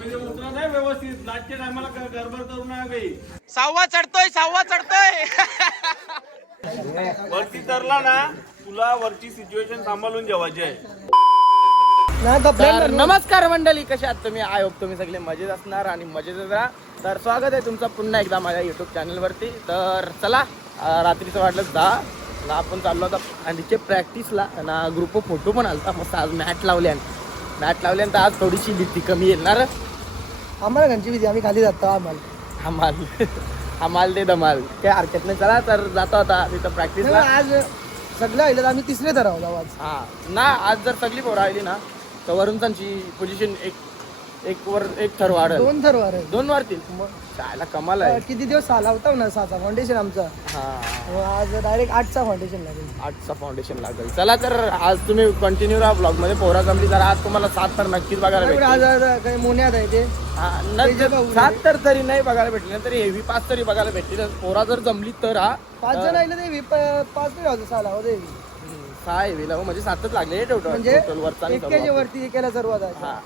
नाही व्यवस्थित लाटच्या टायमाला गडबड करू नये. सहावा चढतोय वरती तरला ना तुला वरची सिच्युएशन सांभाळून जेवायची आहे. तर नमस्कार मंडळी, कशा आहात तुम्ही? आय होप तुम्ही सगळे मजेत असणार आणि मजेत राहा. तर स्वागत आहे तुमचं पुन्हा एकदा माझ्या युट्यूब चॅनलवरती. तर चला, रात्रीचं वाटलं 10 आपण चाललो होता आणि तिचे प्रॅक्टिसला ना ग्रुप फोटो पण आलता मस्त. आज मॅट लावल्यानंतर आज थोडीशी भीती कमी येणार. आम्हाला घरची भीती, आम्ही खाली जातो. हमाल ते धमाल काय हरकत नाही. चला तर जातो आता तिथं प्रॅक्टिसला. आज सगळं आलं आम्ही तिसरे ठरवलं आवाज. हा ना, आज जर सगळी पोरं राहिली ना तर वरून त्यांची पोझिशन एक थर वाढेल. 2 थर वाढेल. 2 वाढतील. मग शाळेला कमाल आहे. किती दिवस साला होता ना 6चा फाउंडेशन आमचा. हा, आज डायरेक्ट 8चा फाउंडेशन लागेल. 8चा फाउंडेशन लागेल. चला तर आज तुम्ही कंटिन्यू राहा ब्लॉग मध्ये. पोरा जमली तर आज तुम्हाला 7 तर नक्कीच बघायला भेटेल. आज काही मोन्यात आहे ते. 7 तर तरी नाही बघायला भेटले तरी हेवी 5 तरी बघायला भेटतील. पोरा जर जमली तर 5 जण आले ते 5 नाही होतं साला होते. 6 हेवीला म्हणजे 7च लागले टोटल. म्हणजे वरचा आणि एकेच्या वरती केला सर्व. हा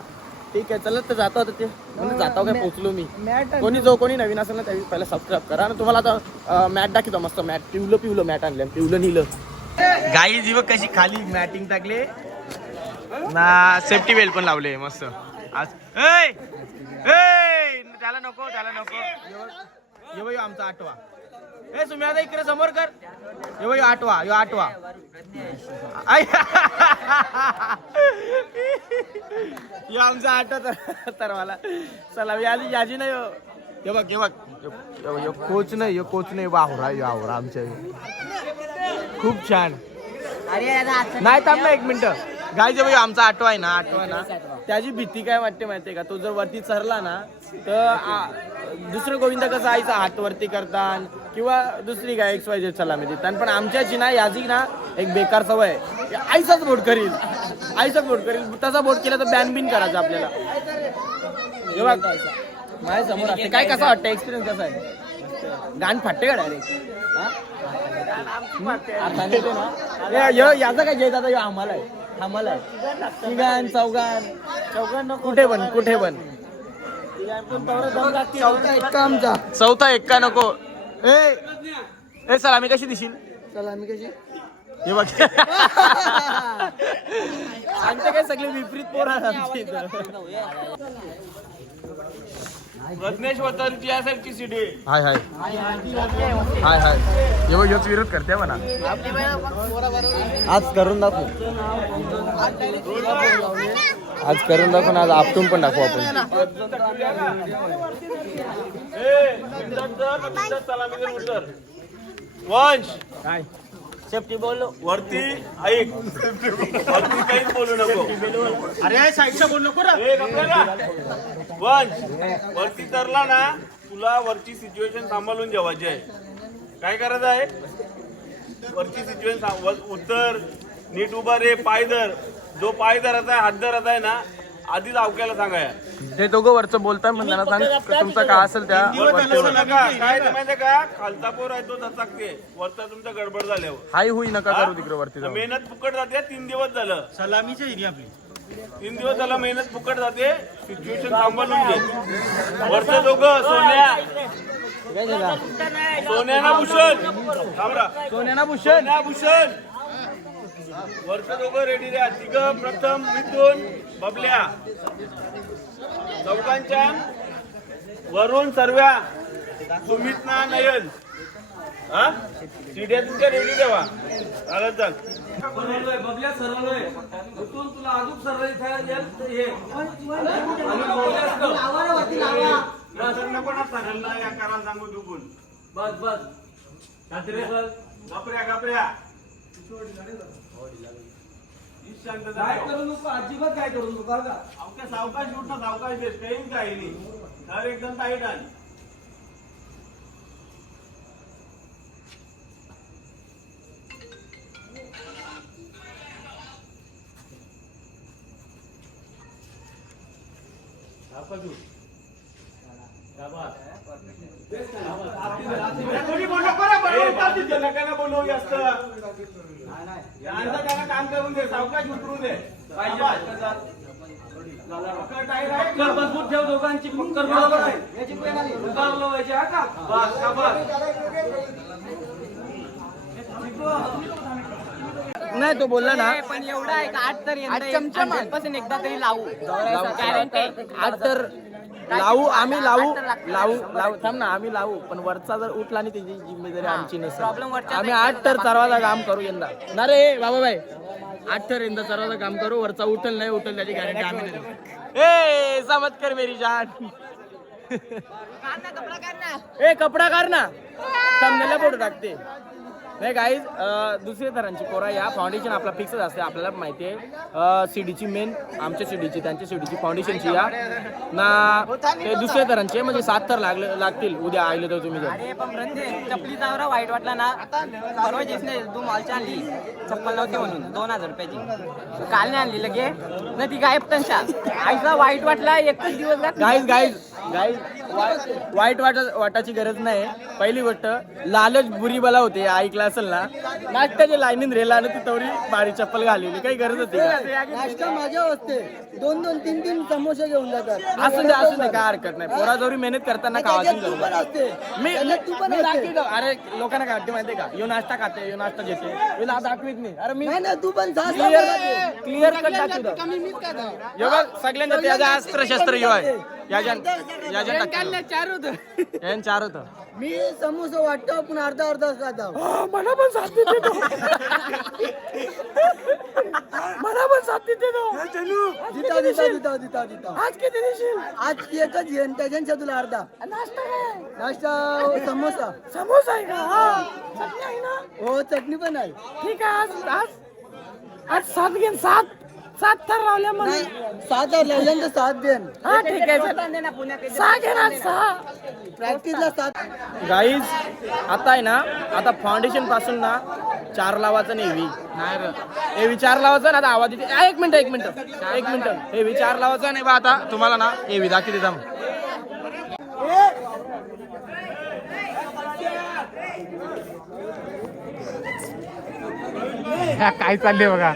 ठीक आहे, चला तर जातो आता. ते म्हणजे जातो काय पोहोचलो मी. मॅट कोणी नवीन असेल ना त्यावेळी पहिला सबस्क्राईब करा. आणि तुम्हाला आता मॅट दाखवतो मस्त. मॅट पिवलं मॅट आणलं, पिवलं नीलं. गाई जीव कशी खाली मॅटिंग टाकले ना, सेफ्टी बेल्ट पण लावले मस्त. आज त्याला नको ये आमचा 8वा. तुम्ही आता इकडे समोर कर. यो 8वा. यो आमचा 8वा तर मला चला याची नाही. हे बघ यो कोच नाही वाहोरा आमच्या. खूप छान. नाही थांब ना 1 मिनिट. गाय जे आमचा 8वा आहे ना, त्याची भीती काय वाटते माहितीये का? तो जर वरती चरला ना तर दुसरं गोविंद कसं आईचा हात वरती करतात किंवा दुसरी काय XYZ सलामी देतात. पण आमच्याची ना याची ना एक बेकार सवय आहे. आईचाच बोट करील. तसा बोट केला तर बॅन बिन करायचं आपल्याला. हे बघ माझ्या समोर असते. काय कसं वाटतं? एक्सपिरियन्स कसा आहे? गाण फाटते का डायरेक्ट? याचा काय जय दादा आम्हाला आहे. तिघान चौघान कुठे बन चौथा एक्का नको. ए सलामी कशी दिशील? सलामी कशी? हे बघ सांगते काय सगळे विपरीत पोर रत्नेश्वरची यासारखी सिडी. हाय योच विरोध करते म्हणा. आज करून दाखवू आज आपटून पण दाखवू आपण. वंश काय सेफ्टी बोललो वरती ऐक. वरती काहीच बोलू नको. अरे साईडचा बोल नको वंश वरती तरला ना तुला वरची सिच्युएशन सांभाळून जेवायची आहे. काय करायचं आहे? वरची सिच्युएशन उत्तर नीट उभा रे. पाय धर. जो पाय धरत आहे, हात धरत आहे ना, आधीच अवक्याला सांगाय. ते दोघं वरचं बोलताय म्हणताना सांग तुमचा काय असेल त्या. काय माहितीये का? खालचा पोर आहे तो दचकते, वरचा तुमचा गडबड झाल्यावर. हाय होई नका करू तिकडे वरती जाऊन. मेहनत फुकट जाते. 3 दिवस झालं सलामीची एरिया आपली. 3 दिवस झालं मेहनत फुकट जाते. सिच्युएशन सांभाळून घे. वरचं दोघं सोन्या ना भूषण वर्ष दोघं रेडी द्या. तिघं प्रथम मिथून बबल्या. चौघांच्या वरून सर्व्या सुमितना नयन. हा चिड्या तुमच्या रेडी देवा. चालत चाल. बबल्या सरवलोय इथून तुला अजून सरळ करायला सांगू चुकून. बस घाबऱ्या काय करू नको. अजिबात काय करू नको. अवघ्या सावकाश उठणं, सावकाश देत काही नाही. तर एकदम टाईट आहे. बोलू जास्त काम करून दे. सावकाश उतरून दे. पक्कर मजबूत ठेव दोघांची पक्कर बरोबर आहे उतारलो व्हायचे हा का बस शाबास नाही तो बोलला ना पण एवढं आहे का 8 तर यंदा 100% एकदा तरी लावू गॅरंटी 8 तर लावू आम्ही लावू थांब ना आम्ही लावू पण वरचा जर उठला आणि त्याची जिम्मेदारी आमची नसेल प्रॉब्लेम वरच्या आम्ही 8 तर सर्वांचा काम करू यंदा ना रे बाबाबाई 8 तर यंदा सर्वांचा काम करू वरचा उठल नाही उठल त्याची गॅरंटी आम्ही नाही देऊ. ए समज कर मेरी जान ए कपडा काढ ना थांबलेला फोटो टाकते नाही गाईज दुसऱ्या तऱ्हांची कोरा या फाउंडेशन आपला फिक्सच असते आपल्याला माहिती आहे सीडीची मेन आमच्या सीडीची त्यांच्या सीडीची फाउंडेशनची या ना ते दुसऱ्या तऱ्हांचे म्हणजे 7 तर लागतील उद्या आले तर तुम्ही जर अरे पण रणजित चपली चावरा वाईट वाटला ना परवा नाही तू मॉलची आणली चप्पल नव्हती म्हणून 2000 रुपयाची काल नाही आणली लगे ना ती गायब तनशा आईला वाईट वाटला एकच दिवस गाईज वाईट वाटाची गरज नाही पहिली गोष्ट लालच बुरी बला होते ऐकला असेल ना नाश्त्याच्या लाईनीत रेला आणि ती तवरी भारी चप्पल घालवली काही गरज होती का? नाश्ता मजा असते 2-2, 3-3 समोसे घेऊन जातात असं दे काय हरकत नाही पोराजोरी मेहनत करताना त्याच्यात तू खावाची पण असते मी त्याच्यात तू पण मी असते. दाखवतो. अरे लोकांना काय वाटते माहितीये का यो नाश्ता खाते यो नाश्ता घेते याला दाखवीत नाही अरे मी नाही ना तू पण क्लिअर कट दाखवतो यो बघ सगळ्यांना त्याचा अस्त्र शस्त्र यो आहे याच्या चार होत मी समोसा वाटतो पण अर्धा खाता मला पण साथ देते तो मला पण साथ देते तो दिता आज किती देशील आज एकच घेऊन त्याच्या तुला अर्धा नाश्ता समोसा समोसा आहे का हा चटणी आहे ना हो चटणी पण आहे ठीक आहे आज 7 घेन 7 तर रावल्या मग नाही 7 तर 7 देन हा ठीक आहे 6 घे ना 6 प्रॅक्टिसला 7 गाईज आता आहे ना आता फाउंडेशन पासून ना 4 लावायचं नाही नाही हे विचार लावायचं ना आता आवाज येते एक मिनिट हे विचार लावायचं नाही बा आता तुम्हाला ना हे विधा किती दाम काय चालले बघा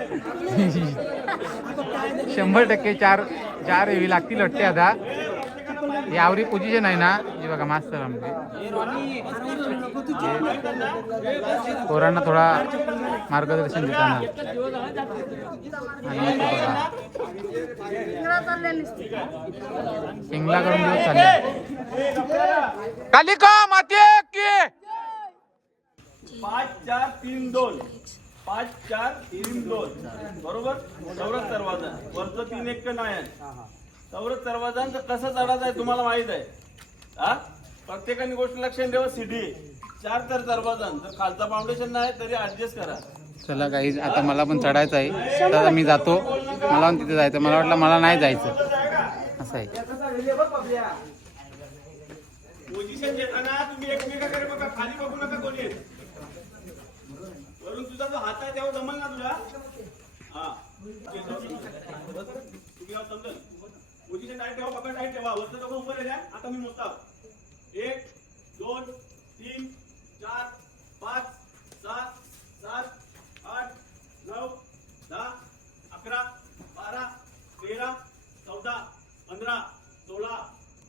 100% चार हेवी लागतील वाटते आता यावरी पोझिशन आहे ना जी बघा मास्तर आमचे पोरांना थोडा मार्गदर्शन देताना आणि मस्त बघा शिंगला करून दिवस चालले कालिका माते की 5-4-3-2 5-4-3-2 बरोबर चौरस दरवाजा वरचं 3-1 नाही चौरस दरवाजा कसं चढायचं आहे तुम्हाला माहित आहे हा प्रत्येकाने गोष्ट लक्षात ठेवा सीडी 4 तर दरवाजा जर खालचा फाउंडेशन नाही तरी ऍडजस्ट करा चला काही आता मला पण चढायचं आहे तर आता मी जातो मला पण तिथे जायचं मला वाटलं मला नाही जायचं असं आहे पोझिशन घेताना तुम्ही एकमेकाकडे बघा खाली बघू नका कोणी वरून तुझा जो हात आहे तेव्हा जमल ना तुला हा तुम्ही समजेल पोझिशन टाईट ठेवा पकड टाईट ठेवा वरचं डोकं उभं राहा आता मी मोजतो 1 2 3 4 5 6 7 8 9 10 11 12 13 14 15 16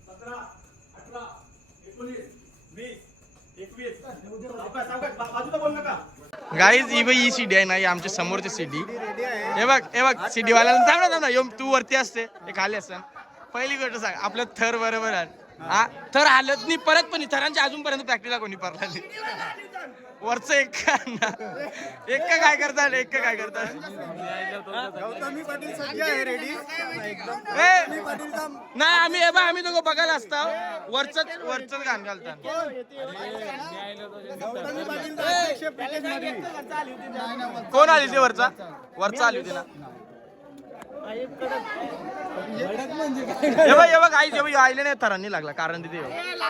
17 18 19 20 21 सावकाश बाजूला बोल नका गाईज ही सीडी आहे ना ही आमच्या समोरची सीडी हे बघ सीडी वाल्याला थांब ना तू वरती असते हे खाली असतं पहिली गोष्ट सांग आपलं थर बरोबर आहे हा थर हालत नाही परत पण थरांच्या अजूनपर्यंत प्रॅक्टिसला कोणी पडला नाही वरचं एक काय करतात नाही आम्ही दोघं बघायला असतो वरच गाण घालतात कोण आली ते वरचा आली होती ना आईले नाही थरांनी लागला कारण तिथे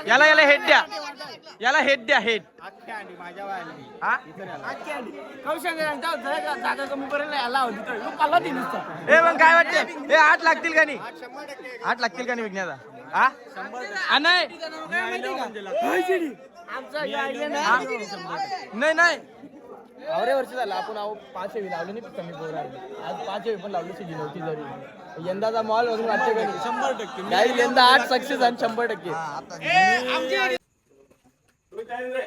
याला हेड द्या हेड मग काय वाटते हे 8 लागतील का नाही 8 लागतील का नाही विकण्याचा नाही आवरे वर्ष झालं आपण 5 हेवी लावले नाही कमी पोर आज 5 हेवी पण लावली सीडी नव्हती जरी यंदाचा मॉल वरून वाटते का 100% काही यंदा 8 सक्सेस आणि 100%. तुम्ही तयारी रे.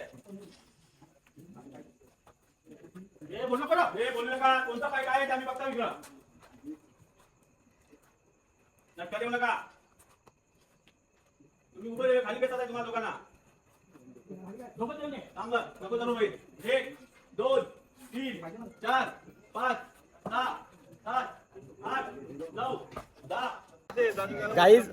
हे बोलू नका, हे बोलू नका. कोणता पाय काय आहे ते आम्ही बघता इकडं. लक्षात देऊ नका. तुम्ही उभे खाली बेसा आहे तुम्हाला दोघांना. थांब नको चालू होईल. 1 2 3 4 5 6 7 8 9 10. गाईज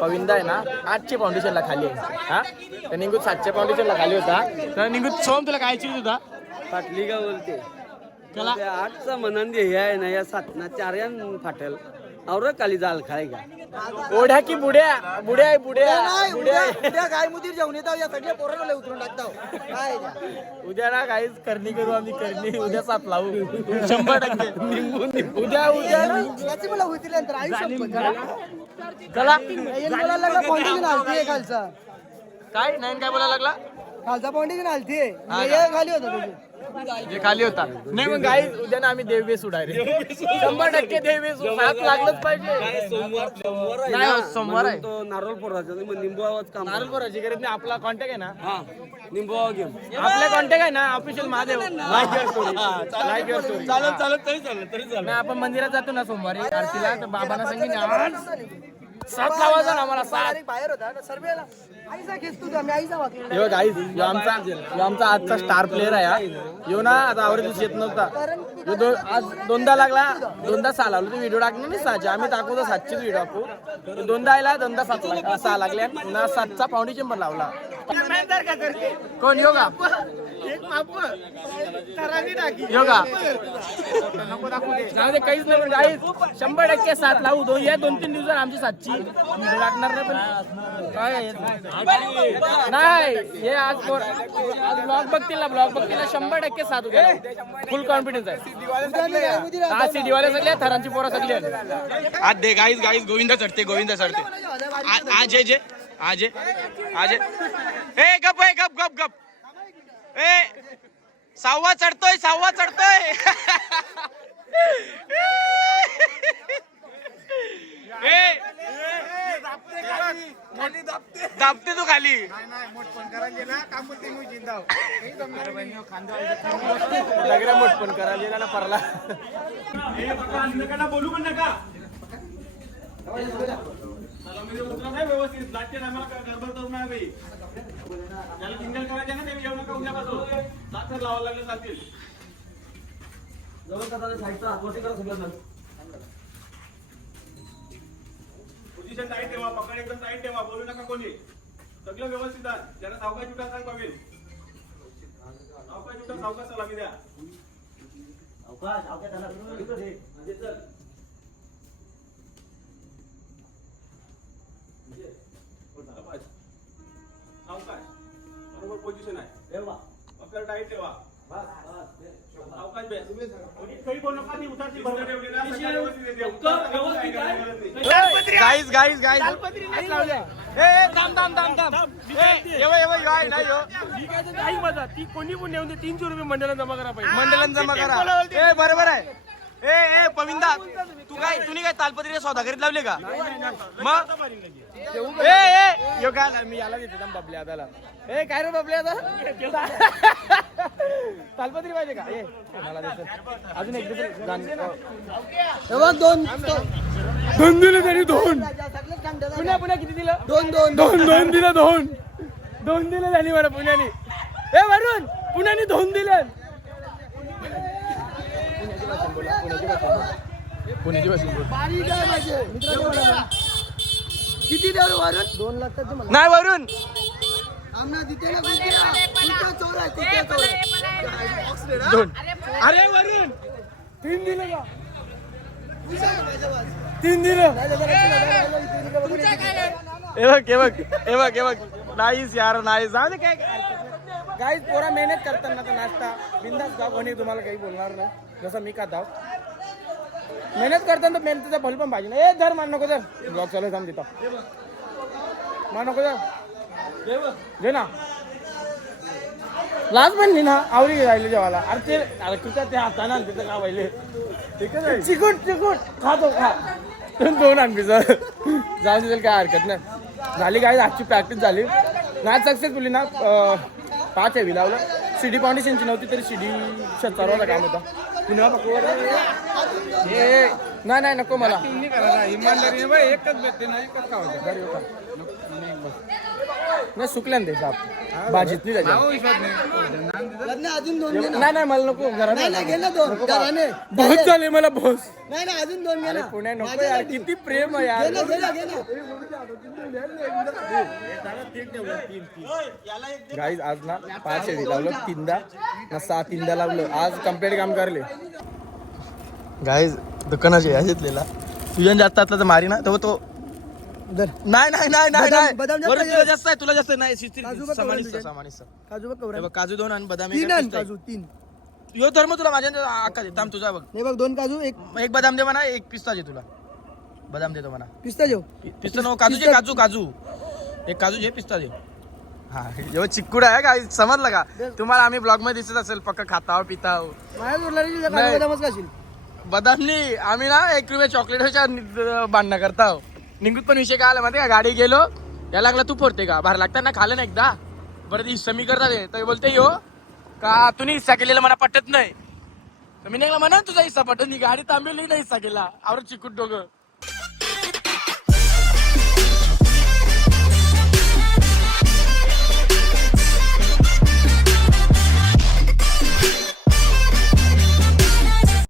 पविंदा आहे ना 8चे फाउंडेशनला खाली आहे. हा तर निघून 7च्या फाउंडेशनला खाली होता. तर निघून सोम तुला काय चिरत होता फाटली का बोलते त्याला त्या आठचा मनांदी हे आहे ना या सातना चार्यान फाटल और काली जाल खाय का ओढ्या की बुड्या बुड्या आहे बुड्या बुड्या आहे. उद्या गाय मुदीर जेवण येतात या सगळ्या पोरांना लय उतरून टाकतो काय उद्या ना काहीच करणी करू आम्ही करणी उद्या 7 लावू 100% उद्या उद्या ना याची मला होतील नंतर आयुष्य चला बोलायला लागला फाउंडेशन आलती खालचा काय नाही काय बोलायला लागला खालचा फाउंडेशन आलती खाली होता तुझी जे खाली होता नाही मग गाई उद्या ना आम्ही देववेस उडाय रे 100% देववेस 7 लागलंच पाहिजे. नाही हो, सोमवार आहे तो नारळ पोराचा मग निंबूच काम नारळपुराची गरज नाही. आपला कॉन्टॅक्ट आहे ना हा निंबू घेऊन आपले कॉन्टॅक्ट आहे ना official Mahadev like your story like your story चालत तरी चालत नाही. आपण मंदिरात जातो ना सोमवारी आरतीला तर बाबांना सांगितलं 7 लावायचा ना आम्हाला 7. बाहेर होता सर्वेला आईचा घेतो तू आम्ही आईचा वागलो यो गाईज यो आमचा आजचा स्टार प्लेअर आहे हा. यो ना आता आवडीच येत नव्हता यो आज 2दा लागला 2दा 6 लागलो. तू व्हिडिओ टाकणार नाही 6चे आम्ही दाखवतो 7चेच व्हिडिओ टाकू. 2दा आला 2दा 6 लागल्या ना 7चा फाउंडेशन पण लावला. कोण योगा योगा जाऊ दे काहीच नाही गाईज 100% 7 लावू. या 2-3 दिवसात आमची 7ची व्हिडिओ टाकणार नाही पण काय नाही हे आज ब्लॉग बघतील ना ब्लॉग बघतील ना 100% 7 उद्या फुल कॉन्फिडन्स आहे. आज सिटीवाले सगळे थरांची पोरं सगळी आज दे गाईज गाईज गोविंदा चढते आज जे आज ए गप ए 6वा चढतोय दाबते तू खाली मोठपण करायला गेला ना परला. बोलू पण नका. उतरा नाही व्यवस्थित लागते आम्हाला गडबड करू नये बाई. त्याला सिंगल करायचे ना ते येऊ नका उद्यापासून 7 लावायला लागले चालतील. पोझिशन टाईट ठेवा पकड एकदम टाईट ठेवा बोलू नका कोणी सगळं व्यवस्थित आहे. ज्याला सावकाश उठा सांग पाहिजे सावकाश लागली द्या सावकाश बरोबर पोझिशन आहे आपल्याला टाईट ठेवा सावकाश बेस काही बोल नका ती उतरती भरलं ठेवली ती कोणी पण नेऊन 300 रुपये मंडळात जमा करा पाहिजे. मंडळात जमा करा बरोबर आहे. ए पविंदा तू काय तालपत्री सौदागरीत लावले का मग यो काय मी याला देतो बबल्या आताला. ए काय रे बबल्या आता तालपत्री पाहिजे का मला देतो अजून एक दोन दिले तरी 2 पुन्हा किती दिलं 2 दिलं 2 दिले झाली मला पुण्याने. ए वरून पुण्याने 2 दिले. पुण्याची किती द्या वरून 2 लागतात तुम्हाला नाही वरून आमना तिथे ना कुठे चोर आहे कुठे चोर आहे 2 अरे वरून 3 दिलं का 3 दिलं. हे बघ नाहीस यार नाही जाऊ दे काय गाईज पोरा मेहनत करताना तर नाश्ता बिंदास गाव कोणी तुम्हाला काही बोलणार नाही जसं मी का धाव मेहनत करताना तर मेहनतीचा फल पण पाहिजे ना. ए धर मान नको धर ब्लॉग चालू थांब तिथं मान नको धर घे ना लाज पण नाही ना आवडी राहिले जेवायला. अरे ते तुझ्या त्या हाताना तिथं का पाहिले चिकूट खातो खा दोन आण पिझ्झा जाऊन दिसेल काय हरकत नाही. झाली काय आजची प्रॅक्टिस झाली मॅच सक्सेसफुली ना 5 हेवी लावलं. शिडी फाउंडेशनची नव्हती तरी शिडी चालवायचं काम होता. पुन्हा नाही नाही नको मला एकच भेटते नाही सुकल्या ना ते साप भाजीत नाही अजून 2 घे ना. नाही नाही मला नको घरात नाही नाही, घे ना 2 घराने. बहुत झाले मला बॉस. नाही नाही अजून 2 घे ना. पुण्या नको यार किती प्रेम आहे यार. घे ना. गाईज आज ना 5 हेवी लावलं 3दा ना 6 3दा लावलं. आज कम्प्लीट काम करले गाईज. दुकानाचे ह्या घेतलेला तुझ्या जास्त असला तर मारी ना तो नाही नाही नाही नाही नाही. बदाम जास्त बरं, आहे. तुला जास्त आहे तुला जास्त नाही. काजू बघ केवढे तुझे? काजू बघ केवढे? काजू 2 आणि बदाम 3 आण काजू 3. यो धर्म तुला माझ्या अक्का दे. थांब तुझा बघ. नाही बघ 2 काजू एक बदाम दे म्हणा. एक पिस्ता दे तुला. बदाम देतो म्हणा. पिस्ता जेव. पिस्ता नको काजू काजू एक काजू जे पिस्ता दे. हा जेव्हा चिक्कुड आहे काय समजलं का तुम्हाला. आम्ही ब्लॉग मध्ये दिसत असेल पक्का खाता पिता माझ्या उरला रे नाही. काजू बदामच खाशील. बदामनी आम्ही ना 1 रुपये चॉकलेटच्या बांधणं करता. निघूत पण विषय काय आला माहिती का. गाडी गेलो या लागला तू फोडते का बाहेर लागता ना खाल्लं ना एकदा बरं हिस्सा मी करता ते तर बोलते यो का तुम्ही हिस्सा केलेला मला पटत नाही. तर मी निघला म्हणा तुझा हिस्सा पटत नाही. गाडी थांबवली नाही हिस्सा केला आवर चिकूट दोघं